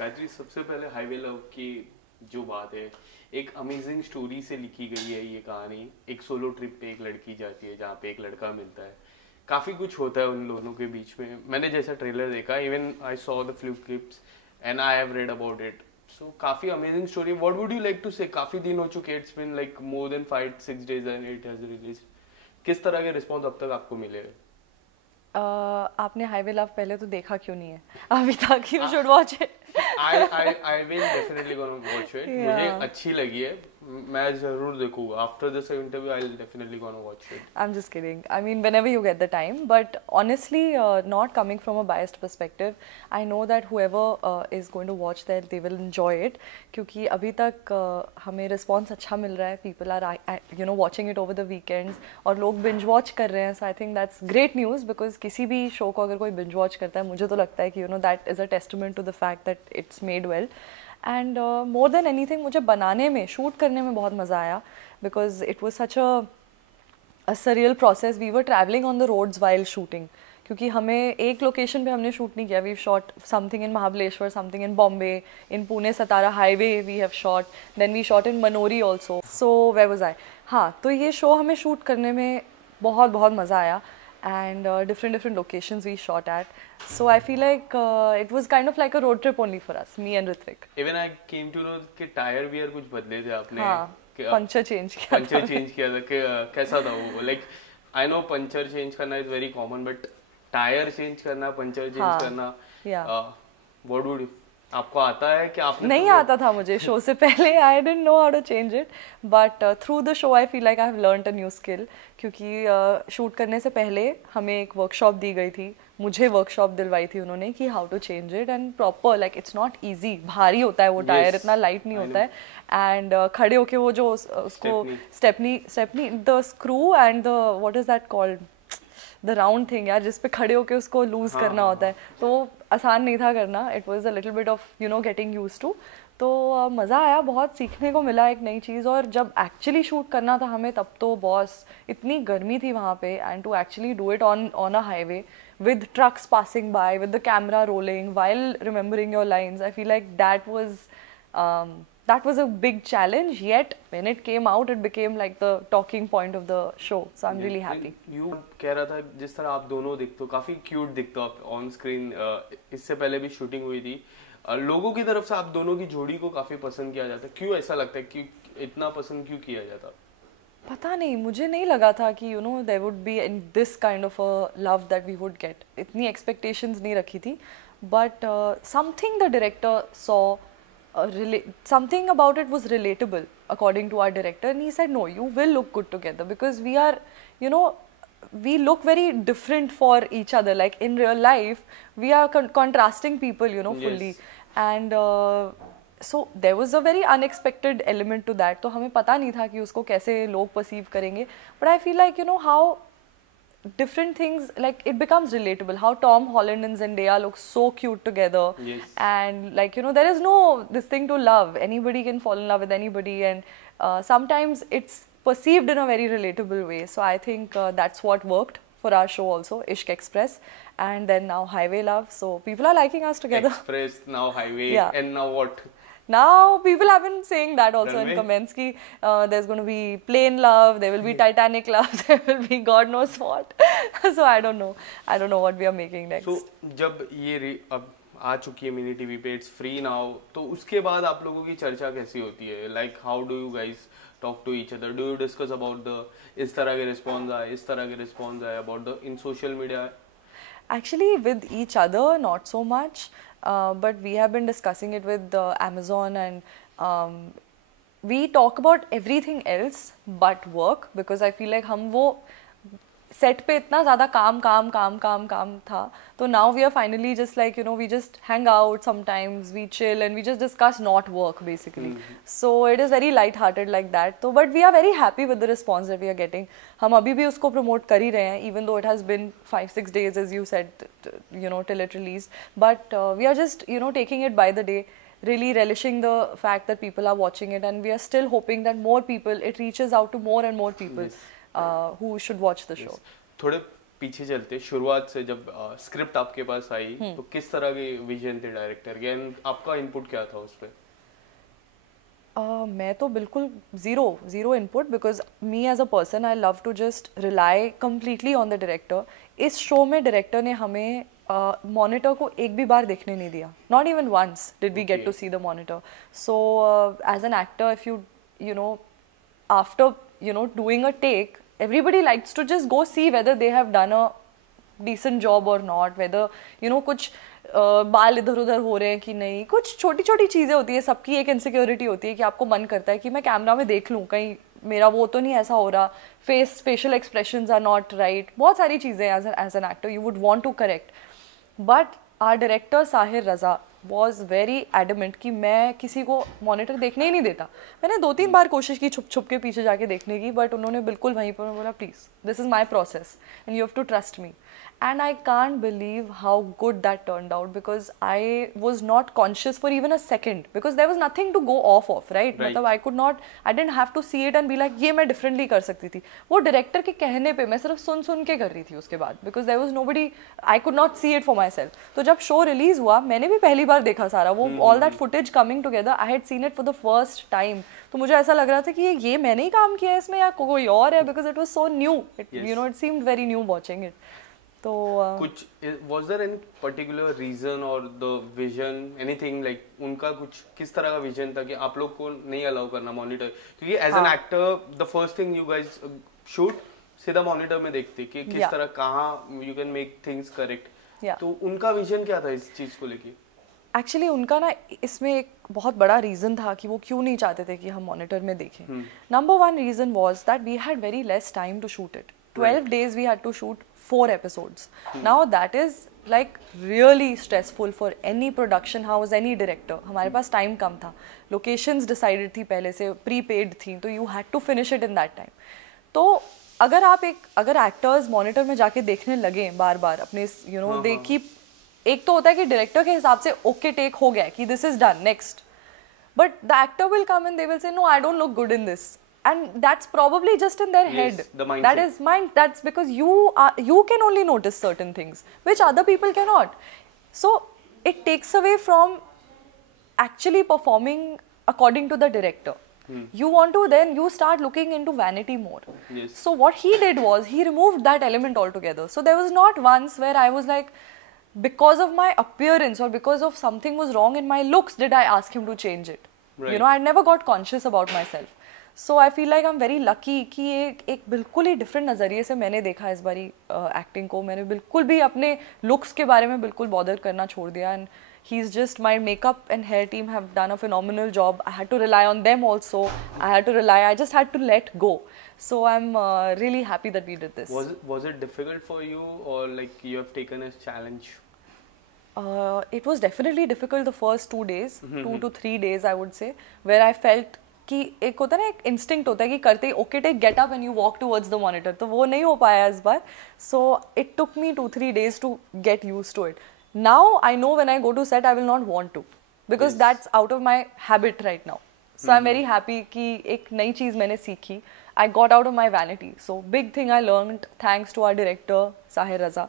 गायत्री, सबसे पहले highway love की जो बात है, एक अमेजिंग स्टोरी से लिखी गई है ये कहानी। एक सोलो ट्रिप पे एक लड़की जाती है जहाँ पे एक लड़का मिलता है, काफी कुछ होता है उन दोनों के बीच में। मैंने जैसा ट्रेलर देखा, even I saw the flip clips and I have read about it, so काफी amazing story. What would you like to say? काफी दिन हो चुके, it's been like more than 5-6 days and it has released. किस तरह के response अब तक आपको मिले? आपने हाईवे लव पहले तो देखा क्यों नहीं है अभी तक? You should watch it. I will definitely gonna watch it. मुझे अच्छी लगी है, मैं जरूर देखूंगा. After this interview, I'll definitely gonna watch it. I'm just kidding. I mean, whenever you get the time. But honestly, not coming from a biased perspective, I know that whoever is going to watch that, they will enjoy it. क्योंकि अभी तक हमें response अच्छा मिल रहा है. People are watching it over the weekends और लोग binge watch कर रहे हैं. So I think that's great news because किसी भी show को अगर कोई binge watch करता है, मुझे तो लगता है कि that is a testament to the fact that it's made well. And more than anything, मुझे बनाने में, शूट करने में बहुत मज़ा आया because it was such a surreal process. We were traveling on the roads while shooting. क्योंकि हमें एक लोकेशन पे हमने शूट नहीं किया. We shot something in Mahabaleshwar, something in Bombay, in Pune Satara highway we have shot. Then we shot in Manori also. So where was I? हाँ, तो ये शो हमें शूट करने में बहुत बहुत मज़ा आया. And different locations we shot at. So I feel like it was kind of like a road trip only for us, me and Ritvik. Even I came to know कि tyre wear कुछ बदले थे आपने. हाँ, puncture change किया था. कैसा था वो? Like I know puncture change करना is very common, but tyre change करना, पंचर चेंज करना, what would आपको आता है कि आपने? नहीं आता था मुझे शो से पहले. I didn't know how to change it, but through the show I feel like I have learned a new skill. क्योंकि शूट करने से पहले हमें एक वर्कशॉप दी गई थी, मुझे वर्कशॉप दिलवाई थी उन्होंने कि how to change it and proper. Like it's not easy, भारी होता है वो टायर, इतना लाइट नहीं होता है. एंड खड़े होके वो जो उसको stepney the screw and the what is that called, the round thing यार, जिस पे खड़े होके उसको लूज करना होता है, तो आसान नहीं था करना. It was a little bit of getting used to. तो मज़ा आया, बहुत सीखने को मिला एक नई चीज़. और जब एक्चुअली शूट करना था हमें, तब तो बॉस इतनी गर्मी थी वहाँ पे, and to actually do it on a highway with trucks passing by, with the camera rolling, while remembering your lines. I feel like that was a big challenge, yet when it came out it became like the talking point of the show. So I'm really happy. You कह रहा था जिस तरह आप दोनों दिखते हो, काफी क्यूट दिखते हो आप ऑन स्क्रीन. इससे पहले भी शूटिंग हुई थी. लोगों की तरफ से आप दोनों की जोड़ी को काफी पसंद किया जाता है. क्यों ऐसा लगता है कि इतना पसंद क्यों किया जाता? पता नहीं, मुझे नहीं लगा था कि there would be in this kind of a love that we would get. इतनी expectations नहीं रखी थी, but something the director saw, something about it was relatable according to our director, and he said no, you will look good together because we are, we look very different for each other. Like in real life we are contrasting people, fully. Yes. And so there was a very unexpected element to that. तो हमें पता नहीं था कि उसको कैसे लोग perceive करेंगे. But I feel like how different things, like it becomes relatable. How Tom Holland and Zendaya look so cute together. Yes. And like there is no this thing to love. Anybody can fall in love with anybody, and sometimes it's perceived in a very relatable way. So I think that's what worked for our show also, Ishq Express, and then now Highway Love. So people are liking us together. Express, now Highway, yeah. And now what? Now people have been saying that also in comments ki there's going to be plane love, there will be Titanic love, there will be God knows what. So I don't know what we are making next. So जब ये अब आ चुकी है mini TV पे, it's free now, तो उसके बाद आप लोगों की चर्चा कैसी होती है? Like how do you guys talk to each other? Do you discuss about the इस तरह के response आए, इस तरह के response आए, about the in social media? Actually with each other not so much. But we have been discussing it with Amazon, and we talk about everything else but work, because I feel like हम वो set पे इतना ज़्यादा काम था. तो now we are finally just like we just hang out sometimes, we chill and we just discuss not work basically. So it is very light-hearted like that. So but we are very happy with the response that we are getting. हम अभी भी उसको promote कर ही रहे हैं, even though it has been 5-6 days as you said, till it released. But we are just taking it by the day, really relishing the fact that people are watching it, and we are still hoping that more people, it reaches out to more and more people. Yes. Who should watch the show. थोड़े पीछे चलते, शुरुआत से जब script आपके पास आई तो किस तरह के विजन थे डायरेक्टर के एंड आपका इनपुट क्या था उस पे? मैं तो बिल्कुल zero input, because me as a person I love to just rely completely on the director. इस शो में डायरेक्टर ने हमें मॉनिटर को एक भी बार देखने नहीं दिया. Not even once did we get to see the monitor. So as an actor, if you know, after doing a take, everybody likes to just go see whether they have done a decent job or not, whether कुछ बाल इधर उधर हो रहे हैं कि नहीं. कुछ छोटी छोटी चीज़ें होती है, सबकी एक इनसिक्योरिटी होती है कि आपको मन करता है कि मैं कैमरा में देख लूँ कहीं मेरा वो तो नहीं ऐसा हो रहा, facial expressions are not right. बहुत सारी चीज़ें as an actor you would want to correct. But our director Sahir Raza was very adamant कि मैं किसी को मॉनिटर देखने ही नहीं देता. मैंने 2-3 बार कोशिश की छुप छुप के पीछे जाके देखने की, बट उन्होंने बिल्कुल वहीं पर बोला please this is my process and you have to trust me. And I can't believe how good that turned out, because I was not conscious for even a second, because there was nothing to go off of, right? मतलब I didn't have to see it and be like ये मैं differently कर सकती थी. वो director के कहने पे मैं सिर्फ सुन के कर रही थी उसके बाद, because there was nobody, I could not see it for myself. तो जब शो रिलीज हुआ मैंने भी पहली बार देखा सारा वो all that footage coming together. I had seen it for the first time. तो मुझे ऐसा लग रहा था कि ये मैंने ही काम किया है इसमें या कोई और है, because it was so new. It seemed very new watching it. तो कुछ was there any particular reason or the vision anything like उनका कुछ किस तरह का विजन था कि आप लोग को नहीं अलाउ करना मॉनिटर, क्योंकि as an actor the first thing you guys shoot सीधा मॉनिटर में देखते कि किस तरह कहाँ you can make things correct. तो उनका विजन क्या था इस चीज को लेके? एक्चुअली उनका ना इसमें एक बहुत बड़ा रीज़न था कि वो क्यों नहीं चाहते थे कि हम मॉनिटर में देखें. Number 1 reason was that we had very less time to shoot it. 12 days we had to shoot 4 episodes. Now that is like really stressful for any production house, any director. हमारे पास time कम था, locations decided थी पहले से, prepaid थी, तो you had to finish it in that time. तो अगर actors monitor में जाके देखने लगे बार बार अपने दे कीप, एक तो होता है कि डायरेक्टर के हिसाब से ओके टेक हो गया कि this is done next, but the actor will come and they will say no I don't look good in this. And that's probably just in their head. The mindset. That is mind. That's because you can only notice certain things which other people cannot. So it takes away from actually performing according to the director. Then you start looking into vanity more. Yes. So what he did was he removed that element altogether. So there was not once where I was like, because of my appearance or because of something was wrong in my looks, did I ask him to change it? Right. I never got conscious about myself. So I feel like I am very lucky कि एक बिल्कुल ही different नज़रिए से मैंने देखा इस बारी acting को. मैंने बिल्कुल भी अपने लुक्स के बारे में बिल्कुल बॉदर करना छोड़ दिया. And he is just my makeup and hair team have done a phenomenal job. I had to rely on them also. I just had to let go. So I am really happy that we did this. Was it difficult for you or like you have taken as challenge? It was definitely difficult the first 2 days, 2 to 3 days I would say, where I felt कि एक होता है ना, एक instinct होता है कि करते ही okay take get up and you walk towards the monitor, तो वो नहीं हो पाया इस बार. So it took me 2-3 days to get used to it. Now I know when I go to set I will not want to, because that's out of my habit right now. So I am very happy कि एक नई चीज़ मैंने सीखी. I got out of my vanity. So big thing I learned thanks to our director Sahir Raza.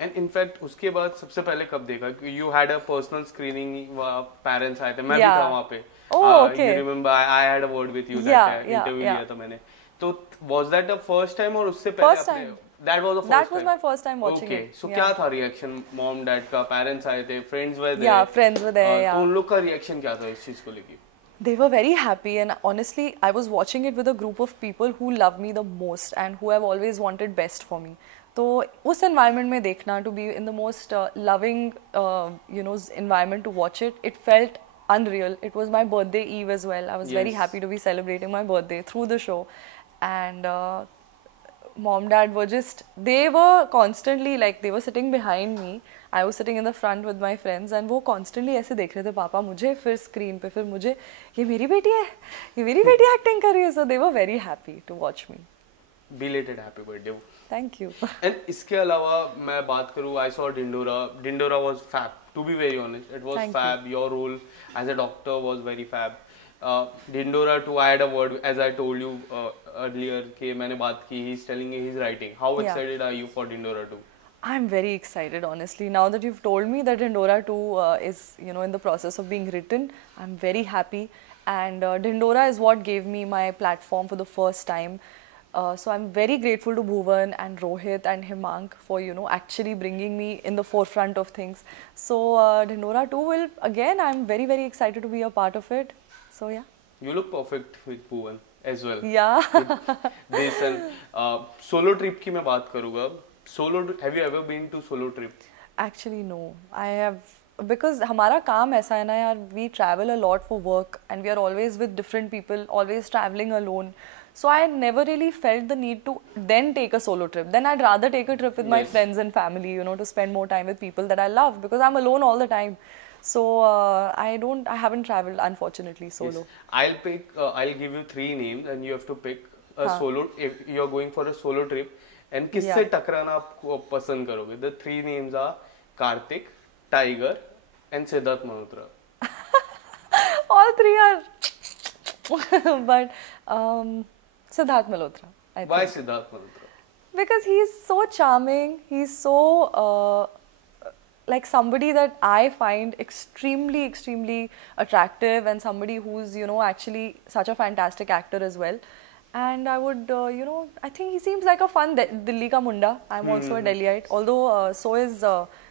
And in fact उसके बाद सबसे पहले कब देखा कि you had a personal screening, parents आए थे, मैं भी था वहाँ पे. You remember I had a word with you that interview लिया था मैंने. तो was that the first time और उससे पहले आपने? That was the first time. That was my first time watching it. Okay, so क्या था reaction? Mom, dad का, parents आए थे, friends were there. Yeah, friends were there. तो उन लोग का reaction क्या था इस चीज को लेके? They were very happy, and honestly I was watching it with a group of people who love me the most and who have always wanted best for me. तो उस environment में देखना, to be in the most loving environment to watch it, it felt unreal. It was my birthday eve as well. I was very happy to be celebrating my birthday through the show, and mom, dad were they were constantly like, they were sitting behind me, I was sitting in the front with my friends, and वो constantly ऐसे देख रहे थे, पापा मुझे, फिर screen पे, फिर मुझे, ये मेरी बेटी है, ये मेरी बेटी एक्टिंग कर रही है. So they were very happy to watch me. Belated happy birthday. Thank you. And इसके अलावा मैं बात करूँ, I saw Dindora was fab. To be very honest, it was fab. Your role as a doctor was very fab. Dindora 2, I had a word, as I told you earlier, कि मैंने बात की, he's telling me he's writing. How Yeah. excited are you for Dindora 2? I'm very excited, honestly. Now that you've told me that Dindora 2 is, in the process of being written, I'm very happy. And Dindora is what gave me my platform for the first time. So I'm very grateful to Bhuvan and Rohit and Himank for, actually bringing me in the forefront of things. So Dindora 2 will, again, I'm very, very excited to be a part of it. So yeah. You look perfect with Bhuvan as well. Yeah. With this and solo trip की मैं बात करूँगा. Have you ever been to solo trip? Actually, no. I have, because हमारा काम ऐसा है ना यार, we travel a lot for work and we are always with different people, always traveling alone. So I never really felt the need to then take a solo trip. Then I'd rather take a trip with my friends and family, to spend more time with people that I love, because I'm alone all the time. So I haven't traveled, unfortunately, solo. Yes. I'll give you 3 names and you have to pick a solo, if you're going for a solo trip. And किससे टकराना आप पसंद करोगे? The 3 names are Kartik, Tiger, and Siddharth Malhotra. All 3 are, but Siddharth Malhotra. Why Siddharth Malhotra? Because he's so charming. He's so like somebody that I find extremely, extremely attractive, and somebody who's actually such a fantastic actor as well. And I would, I think he seems like a fun Delhi ka munda. I'm also a Delhiite, although so is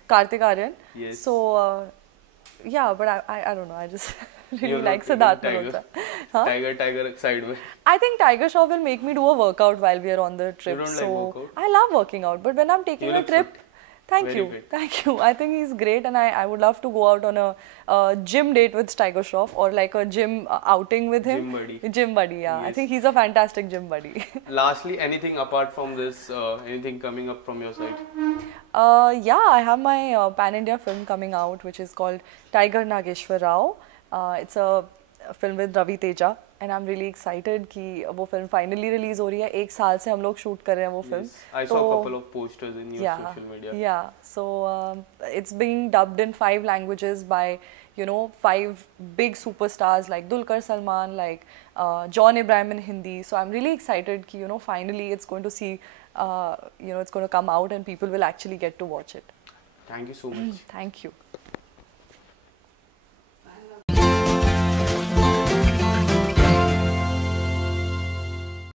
Kartik Aaryan. Yes. So, yeah, but I don't know. I just really like Siddharth Malhotra. Huh? Tiger side में. I think Tiger Shroff will make me do a workout while we are on the trip. You don't so like workout? I love working out, but when I'm taking a trip, fit. thank Very you, fit. thank you. I think he's great, and I would love to go out on a gym date with Tiger Shroff, or like a gym outing with him. Gym buddy. Gym buddy, yeah. Yes. I think he's a fantastic gym buddy. Lastly, anything apart from this, anything coming up from your side? Yeah, I have my pan-India film coming out, which is called Tiger Nageshwar Rao. It's a film with Ravi Teja, and I'm really excited कि वो film finally release हो रही है. 1 साल से हम लोग shoot कर रहे हैं वो film. Yes. I saw a couple of posters in your social media. Yeah, so it's being dubbed in 5 languages by 5 big superstars like Dulquer Salman, like John Abraham in Hindi. So I'm really excited कि finally it's going to see it's going to come out and people will actually get to watch it. Thank you so much. Thank you.